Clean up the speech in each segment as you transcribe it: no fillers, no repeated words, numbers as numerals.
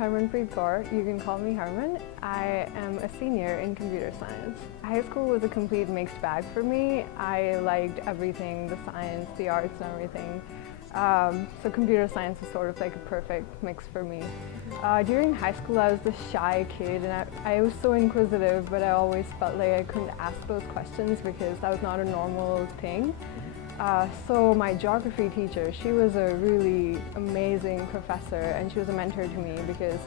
Harmanpreet Kaur. You can call me Harman. I am a senior in computer science. High school was a complete mixed bag for me. I liked everything, the science, the arts and everything. So computer science was sort of like a perfect mix for me. During high school I was the shy kid and I was so inquisitive, but I always felt like I couldn't ask those questions because that was not a normal thing. So my geography teacher, she was a really amazing professor and she was a mentor to me because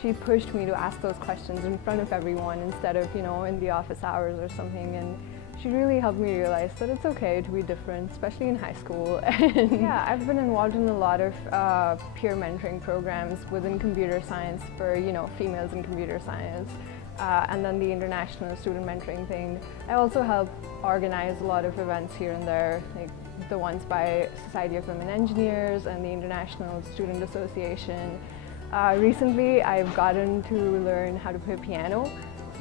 she pushed me to ask those questions in front of everyone instead of, in the office hours or something. And she really helped me realize that it's okay to be different, especially in high school. And yeah, I've been involved in a lot of peer mentoring programs within computer science for, females in computer science. And then the international student mentoring thing. I also help organize a lot of events here and there, like the ones by Society of Women Engineers and the International Student Association. Recently, I've gotten to learn how to play piano.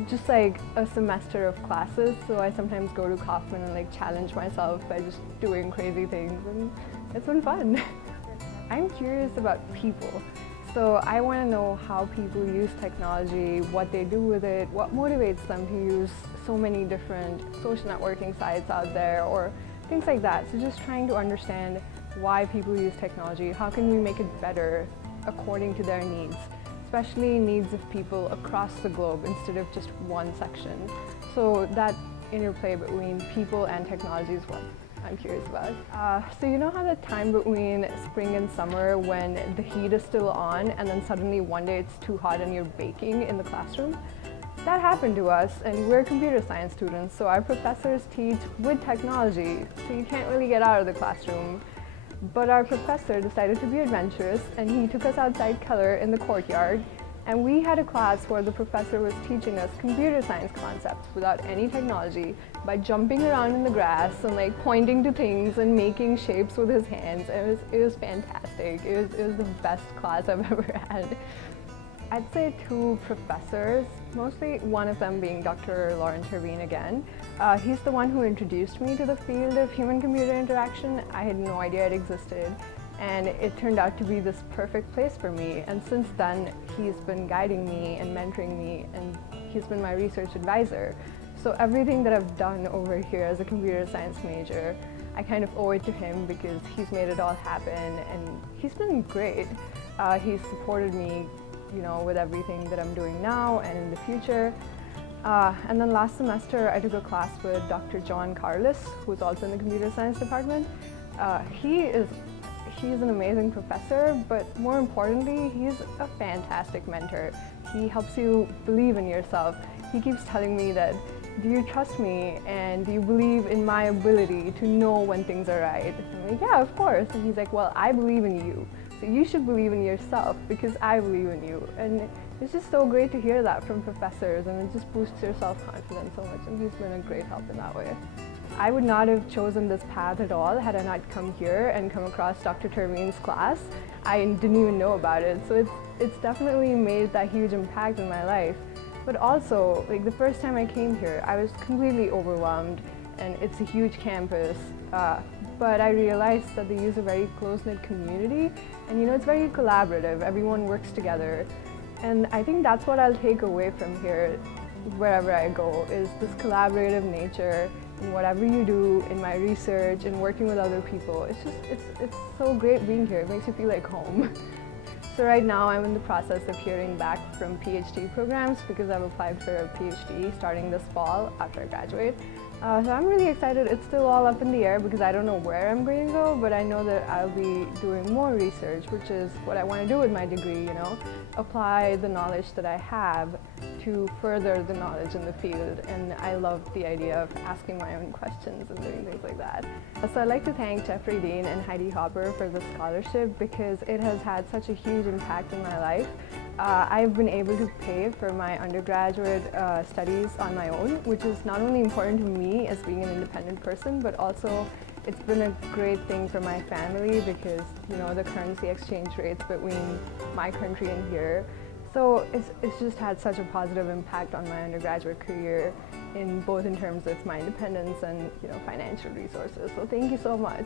Just like a semester of classes, so I sometimes go to Kaufman and challenge myself by just doing crazy things, and it's been fun. I'm curious about people. So I want to know how people use technology, what they do with it, what motivates them to use so many different social networking sites out there or things like that. So just trying to understand why people use technology, how can we make it better according to their needs, especially needs of people across the globe instead of just one section. So that interplay between people and technology is what I'm curious about. So you know how the time between spring and summer when the heat is still on and then suddenly one day it's too hot and you're baking in the classroom? That happened to us, and we're computer science students, so our professors teach with technology, so you can't really get out of the classroom. But our professor decided to be adventurous and he took us outside Keller in the courtyard, and we had a class where the professor was teaching us computer science concepts without any technology by jumping around in the grass and pointing to things and making shapes with his hands. It was fantastic. It was the best class I've ever had. I'd say two professors, mostly one of them being Dr. Lauren Terveen again. He's the one who introduced me to the field of human-computer interaction. I had no idea it existed, and it turned out to be this perfect place for me. And since then, he's been guiding me and mentoring me, and he's been my research advisor. So everything that I've done over here as a computer science major, I kind of owe it to him because he's made it all happen, and he's been great. He's supported me with everything that I'm doing now and in the future. And then last semester I took a class with Dr. John Carlos, who's also in the computer science department. He's an amazing professor, but more importantly, he's a fantastic mentor. He helps you believe in yourself. He keeps telling me that, do you trust me and do you believe in my ability to know when things are right? I'm like, yeah, of course. And he's like, well, I believe in you. So you should believe in yourself because I believe in you. And it's just so great to hear that from professors, and it just boosts your self-confidence so much, and he's been a great help in that way. I would not have chosen this path at all had I not come here and come across Dr. Terveen's class. I didn't even know about it, so it's definitely made that huge impact in my life. But also, the first time I came here, I was completely overwhelmed, and it's a huge campus. But I realized that they use a very close-knit community, and it's very collaborative. Everyone works together, and I think that's what I'll take away from here wherever I go, is this collaborative nature in whatever you do, in my research, and working with other people. It's so great being here. It makes you feel like home. So right now I'm in the process of hearing back from PhD programs because I've applied for a PhD starting this fall after I graduate. So I'm really excited. It's still all up in the air because I don't know where I'm going to go, but I know that I'll be doing more research, which is what I want to do with my degree, apply the knowledge that I have to further the knowledge in the field. And I love the idea of asking my own questions and doing things like that. So I'd like to thank Jeffrey Dean and Heidi Hopper for the scholarship because it has had such a huge impact in my life. I've been able to pay for my undergraduate studies on my own, which is not only important to me as being an independent person, but also it's been a great thing for my family because, the currency exchange rates between my country and here. So it's just had such a positive impact on my undergraduate career in both in terms of my independence and, financial resources. So thank you so much.